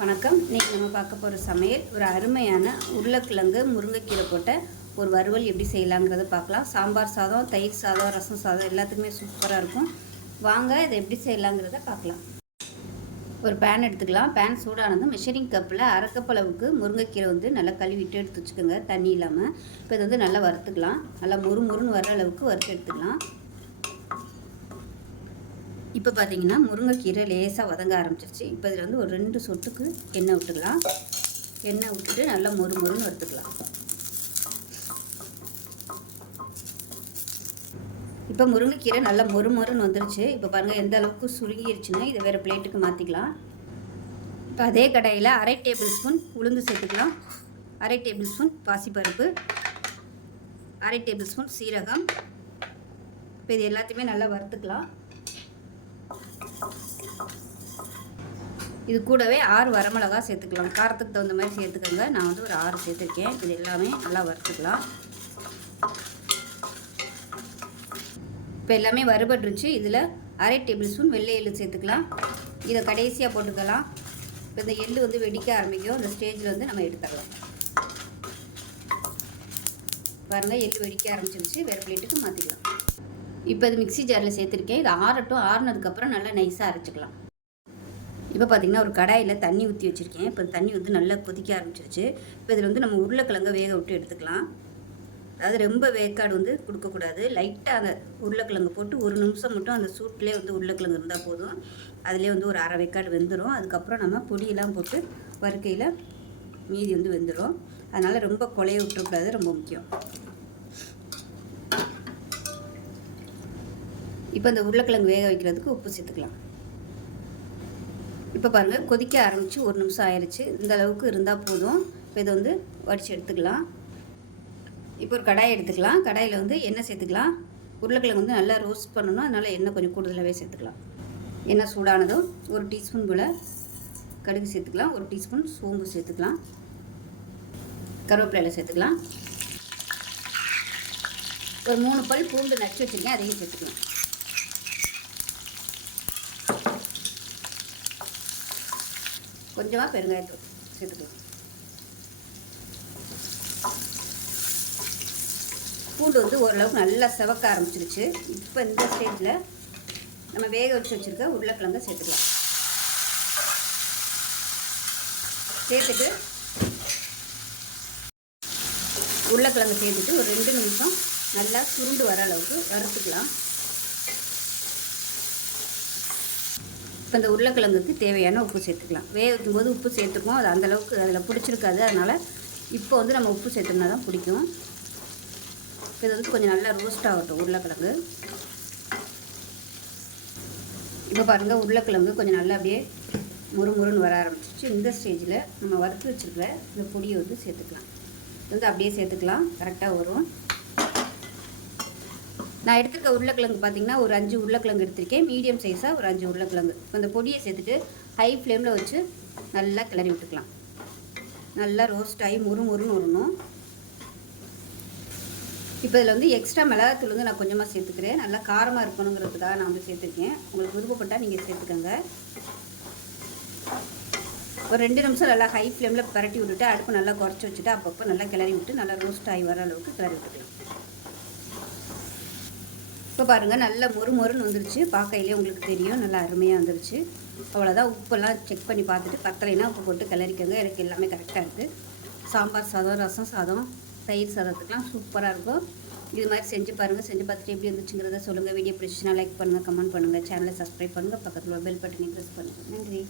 வணக்கம். இன்றைக்கி நம்ம பார்க்க போகிற சமையல் ஒரு அருமையான உருளைக்கிழங்கு முருங்கைக்கீரை போட்ட ஒரு வறுவல் எப்படி செய்யலாங்கிறத பார்க்கலாம். சாம்பார் சாதம் தயிர் சாதம் ரசம் சாதம் எல்லாத்துக்குமே சூப்பராக இருக்கும். வாங்க இதை எப்படி செய்யலாங்கிறத பார்க்கலாம். ஒரு பேன் எடுத்துக்கலாம். பேன் சூடானதும் மெஷரிங் கப்பில் அரைக்கப்பளவுக்கு முருங்கைக்கீரை வந்து நல்லா கழுவிட்டு எடுத்து வச்சுக்கோங்க தண்ணி இல்லாமல் இப்போ இது வந்து நல்லா வறுத்துக்கலாம். நல்லா முறு முறுன்னு வர அளவுக்கு வறுத்து எடுத்துக்கலாம். இப்போ பார்த்தீங்கன்னா முருங்கைக்கீரை லேசாக வதங்க ஆரம்பிச்சிருச்சு. இப்போ இதில் வந்து ஒரு ரெண்டு சொட்டுக்கு எண்ணெய் விட்டுக்கலாம். எண்ணெய் விட்டுட்டு நல்லா மொறு மொறுன்னு வறுத்துக்கலாம். இப்போ முருங்கைக்கீரை நல்லா மொறு மொறுன்னு வந்துருச்சு. இப்போ பாருங்கள் எந்த அளவுக்கு சுருங்கிருச்சுன்னா இதை வேறு பிளேட்டுக்கு மாற்றிக்கலாம் இப்போ அதே கடையில் அரை டேபிள் ஸ்பூன் உளுந்து சேர்த்துக்கலாம். அரை டேபிள் ஸ்பூன் பாசிப்பருப்பு. அரை டேபிள் ஸ்பூன் சீரகம். இப்போ இது எல்லாத்தையுமே நல்லா வறுத்துக்கலாம். இது கூடவே ஆறு வரமிளகா சேர்த்துக்கலாம். காரத்துக்கு தகுந்த மாதிரி சேர்த்துக்கோங்க. நான் வந்து ஒரு ஆறு சேர்த்துருக்கேன். இது எல்லாமே நல்லா வறுத்துக்கலாம். இப்போ எல்லாமே வறுபட்டுருச்சு. இதில் அரை டேபிள் ஸ்பூன் வெள்ளை எள்ளு சேர்த்துக்கலாம். இதை கடைசியாக போட்டுக்கலாம். இப்போ இந்த எள்ளு வந்து வெடிக்க ஆரம்பிக்கும். இந்த ஸ்டேஜில் வந்து நம்ம எடுத்துடலாம். பாருங்கள் எள்ளு வெடிக்க ஆரம்பிச்சிருச்சு. வேறு பிளேட்டுக்கு மாற்றிக்கலாம் இப்போ இது மிக்சி ஜாரில் சேர்த்துருக்கேன். இது ஆறட்டும். ஆறுனதுக்கப்புறம் நல்லா நைஸாக அரைச்சிக்கலாம். இப்போ பார்த்திங்கன்னா ஒரு கடாயில் தண்ணி ஊற்றி வச்சுருக்கேன். இப்போ தண்ணி வந்து நல்லா கொதிக்க ஆரம்பிச்சிருச்சு. இப்போ இதில் வந்து நம்ம உருளைக்கிழங்க வேக விட்டு எடுத்துக்கலாம். அதாவது ரொம்ப வேக்காடு வந்து கொடுக்கக்கூடாது. லைட்டாக அந்த உருளைக்கிழங்கு போட்டு ஒரு நிமிஷம் மட்டும் அந்த சூட்லேயே வந்து உருளைக்கிழங்கு இருந்தால் போதும். அதிலே வந்து ஒரு அரை வேக்காடு வெந்துடும் அதுக்கப்புறம் நம்ம பொடியெல்லாம் போட்டு வறுக்கையில் மீதி வந்து வெந்துடும் அதனால் ரொம்ப கொலைய விட்டுறக்கூடாது. ரொம்ப முக்கியம். இப்போ இந்த உருளைக்கிழங்கு வேக வைக்கிறதுக்கு உப்பு சேர்த்துக்கலாம். இப்போ பாருங்கள் கொதிக்க ஆரம்பித்து ஒரு நிமிஷம் ஆயிடுச்சு இந்த அளவுக்கு இருந்தால் போதும். இப்போ இதை வந்து வடித்து எடுத்துக்கலாம். இப்போ ஒரு கடாயை எடுத்துக்கலாம். கடாயில் வந்து எண்ணெய் சேர்த்துக்கலாம். உருளைக்கிழங்கு வந்து நல்லா ரோஸ்ட் பண்ணணும். அதனால் எண்ணெய் கொஞ்சம் கூடுதலாகவே சேர்த்துக்கலாம். எண்ணெய் சூடானதும் ஒரு டீஸ்பூன் போல் கடுகு சேர்த்துக்கலாம். ஒரு டீஸ்பூன் சோம்பு சேர்த்துக்கலாம். கருவேப்பிலையில் சேர்த்துக்கலாம். ஒரு மூணு பல் பூண்டு நச்சு வச்சுருக்கேன். அதையும் சேர்த்துக்கலாம். கொஞ்சமாக பெருங்காயத்தூள் சேர்த்துக்கலாம் பூண்டு வந்து ஓரளவுக்கு நல்லா செவக்க ஆரம்பிச்சிருச்சு. இப்போ இந்த ஸ்டேஜில் நம்ம வேக வச்சு வச்சுருக்க உருளைக்கிழங்க சேர்த்துக்கலாம். சேர்த்துட்டு உருளைக்கிழங்கு சேர்த்துட்டு ஒரு ரெண்டு நிமிஷம் நல்லா சுருண்டு வர அளவுக்கு வறுத்துக்கலாம். இப்போ இந்த உருளைக்கிழங்குக்கு தேவையான உப்பு சேர்த்துக்கலாம். வேக வைக்கும்போது உப்பு சேர்த்துக்குவோம் அது அந்தளவுக்கு அதில் பிடிச்சிருக்காது. அதனால் இப்போ வந்து நம்ம உப்பு சேர்த்தோம்னா தான் பிடிக்கும். இப்போ இது வந்து கொஞ்சம் நல்லா ரோஸ்ட் ஆகட்டும் உருளைக்கிழங்கு. இப்போ பாருங்கள் உருளைக்கிழங்கு கொஞ்சம் நல்லா அப்படியே முறுமுறுன்னு வர ஆரம்பிச்சிச்சு இந்த ஸ்டேஜில் நம்ம வறுத்து வச்சுருக்க இந்த பொடியை வந்து சேர்த்துக்கலாம். இது வந்து அப்படியே சேர்த்துக்கலாம். கரெக்டாக வரும். நான் எடுத்துருக்க உருளைக்கிழங்கு பார்த்தீங்கன்னா ஒரு அஞ்சு உருளைக்கிழங்கு எடுத்திருக்கேன். மீடியம் சைஸாக ஒரு அஞ்சு உருளைக்கிழங்கு. இப்போ இந்த பொடியை சேர்த்துட்டு ஹை ஃப்ளேமில் வச்சு நல்லா கிளறி விட்டுக்கலாம். நல்லா ரோஸ்ட் ஆகி முறு முறுன்னு வரணும். இப்போ இதில் வந்து எக்ஸ்ட்ரா மிளகாத்தூள் வந்து நான் கொஞ்சமாக சேர்த்துக்கிறேன். நல்லா காரமாக இருக்கணுங்கிறதுக்காக நான் வந்து சேர்த்துருக்கேன். உங்களுக்கு விருப்பப்பட்டால் நீங்கள் சேர்த்துக்கோங்க. ஒரு ரெண்டு நிமிஷம் நல்லா ஹை ஃப்ளேமில் பரட்டி விட்டுட்டு அடுப்பு நல்லா குறைச்சி வச்சுட்டு அப்பப்போ நல்லா கிளறி விட்டு நல்லா ரோஸ்ட் ஆகி வர அளவுக்கு கிளறி விட்டுக்கலாம். இப்போ பாருங்கள் நல்ல மொறு மொறுன்னு வந்துருச்சு. பார்க்கையிலே உங்களுக்கு தெரியும் நல்லா அருமையாக வந்துருச்சு. அவ்வளோதான் உப்பெல்லாம் செக் பண்ணி பார்த்துட்டு பத்தலைனா உப்பு போட்டு கிளறிக்கோங்க. எனக்கு எல்லாமே கரெக்டாக இருக்குது சாம்பார் சாதம் ரசம் சாதம் தயிர் சாதத்துக்கெலாம் சூப்பராக இருக்கும். இது மாதிரி செஞ்சு பாருங்கள் செஞ்சு பார்த்துட்டு எப்படி இருந்துச்சுங்கிறத சொல்லுங்கள் வீடியோ பிடிச்சினா லைக் பண்ணுங்கள் கமெண்ட் பண்ணுங்கள் சேனலை சப்ஸ்கிரைப் பண்ணுங்கள் பக்கத்தில் பெல் பட்டனை ப்ரெஸ் பண்ணுங்கள் நன்றி.